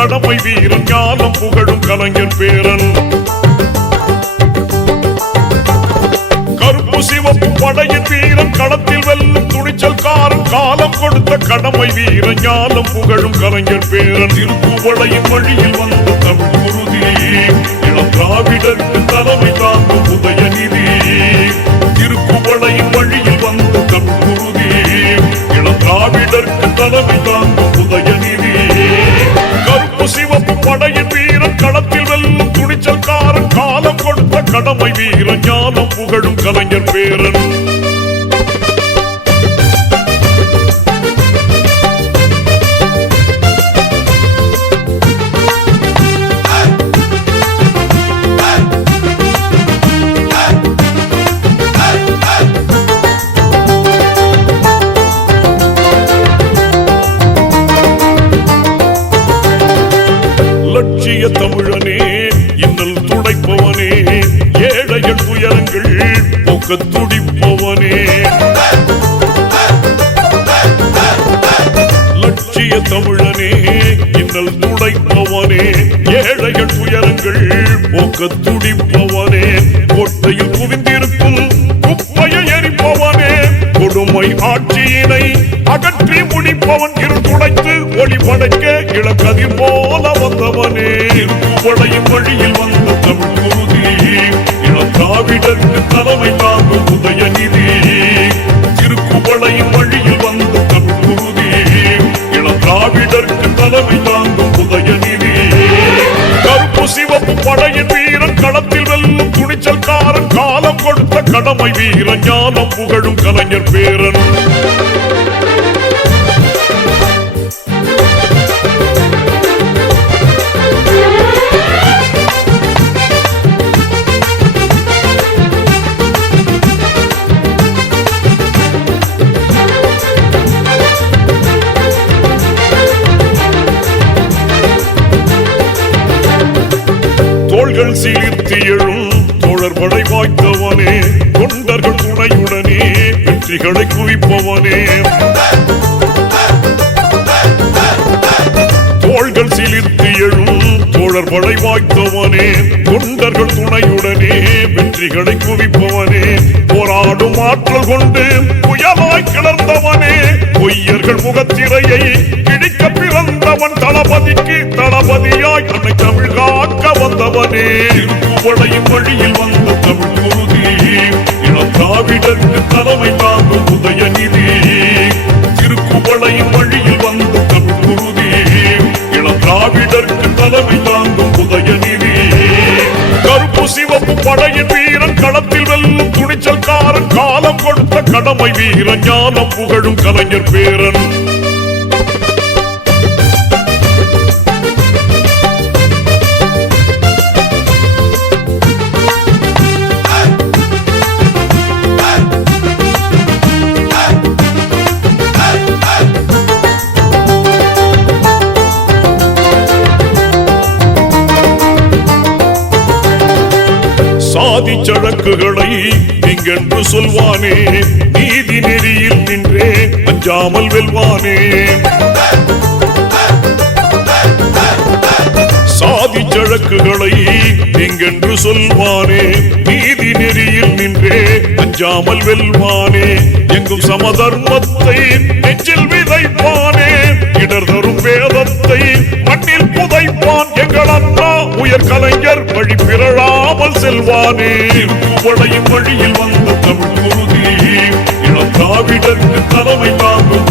கடமை வீரன் ஞானம் புகழும் கலைஞர் பேரன். கருப்பு சிவப்பு படையின் வீரன் களத்தில் வெல்லும் துணிச்சல்காரன் காலம் கொடுத்த கடமை வீரன் ஞானம் புகழும் கலைஞர் பேரன். திருப்புவளையின் வழியில் வந்த தமிழ் குருதி இளம் திராவிடருக்கு தலைமை தாங்கும் உதயநிதி. திருப்புவளையின் வழியில் வந்த தமிழ் குருதி இளம் திராவிடருக்கு தலைமை தாங்கும் உதயநிதி. கருப்பு சிவப்பு படையின் வீரன் களத்தில் வெல்லும் துணிச்சல்காரன் காலம் கொடுத்த கடமை வீரன் ஞானம் புகழும் கலைஞர் பேரன். லட்சிய தமிழனே இன்னல் துடைப்பவனே ஏழைகள் துயரங்கள் போக்க துடிப்பவனே. லட்சிய தமிழனே இன்னல் துடைப்பவனே ஏழைகள் துயரங்கள் போக்க துடிப்பவனே. கோட்டையில் குவிந்திருக்கும் குப்பையை எரிப்பவனே கொடுமை ஆட்சியினை அகற்றி முடிப்பவன். இருள் துடைத்து ஒளி படைக்க இளக்கதிர் போல வந்தவனே. திருப்புவளையின் வழியில் வந்த தமிழ் குருதி இளம் திராவிடருக்கு தலைமை தாங்கும் உதயநிதி. திருப்புவளையின் வழியில் வந்த தமிழ் குருதி இளம் திராவிடருக்கு தலைமை தாங்கும் உதயநிதி. கருப்பு சிவப்பு படையின் வீரன் களத்தில் வெல்லும் துணிச்சல்காரன் காலம் கொடுத்த கடமை வீரன் ஞானம் புகழும் கலைஞர் பேரன். தோள்கள் சீர்த்தி எழும் தோழர்படை வாய்த்தவனே தொண்டர்கள் துணையுடனே வெற்றிகளை குவிப்பவனே. தோள்கள் சீர்த்தி எழும் தோழர்படை வாய்த்தவனே தொண்டர்கள் துணையுடனே வெற்றிகளை குவிப்பவனே. போராடும் ஆற்றல் கொண்டு புயலாய் கிளர்ந்தவனே பொய்யர்கள் முகத்திரையை கிழிக்க பிறந்தவன். தளபதிக்கு தளபதியாய் அன்னை தமிழ் காக்க வந்தவனே. திருப்புவளையின் வழியில் வந்த தமிழ் குருதி இளம் திராவிடருக்கு தலைமை தாங்கும் உதயநிதி. திருப்புவளையின் வழியில் வந்த தமிழ் குருதி இளம் திராவிடருக்கு தலைமை தாங்கும் உதயநிதி. கருப்பு சிவப்பு படையின் வீரன் களத்தில் வெல்லும் துணிச்சல்காரன் காலம் கொடுத்த கடமை வீரன் ஞானம் புகழும் கலைஞர் பேரன். சாதி சழக்குகளை நீங்கென்று சொல்வானே நீதி நெறியில் நின்றே அஞ்சாமல் வெல்வானே. சாதி சழக்குகளை நீங்கென்று சொல்வானே நீதி நெறியில் நின்றே அஞ்சாமல் வெல்வானே. எங்கும் சமதர்மத்தை நெஞ்சில் விதைப்பானே இடர் தரும் வேதத்தை மண்ணில் புதைப்பான். எங்கள் அண்ணா உயர் கலைஞர் வழி பிறழாமல் செல்வானே. திருப்புவளையின் வழியில் வந்த தமிழ் குருதி இளம் திராவிடருக்கு தலைமை தாங்கும்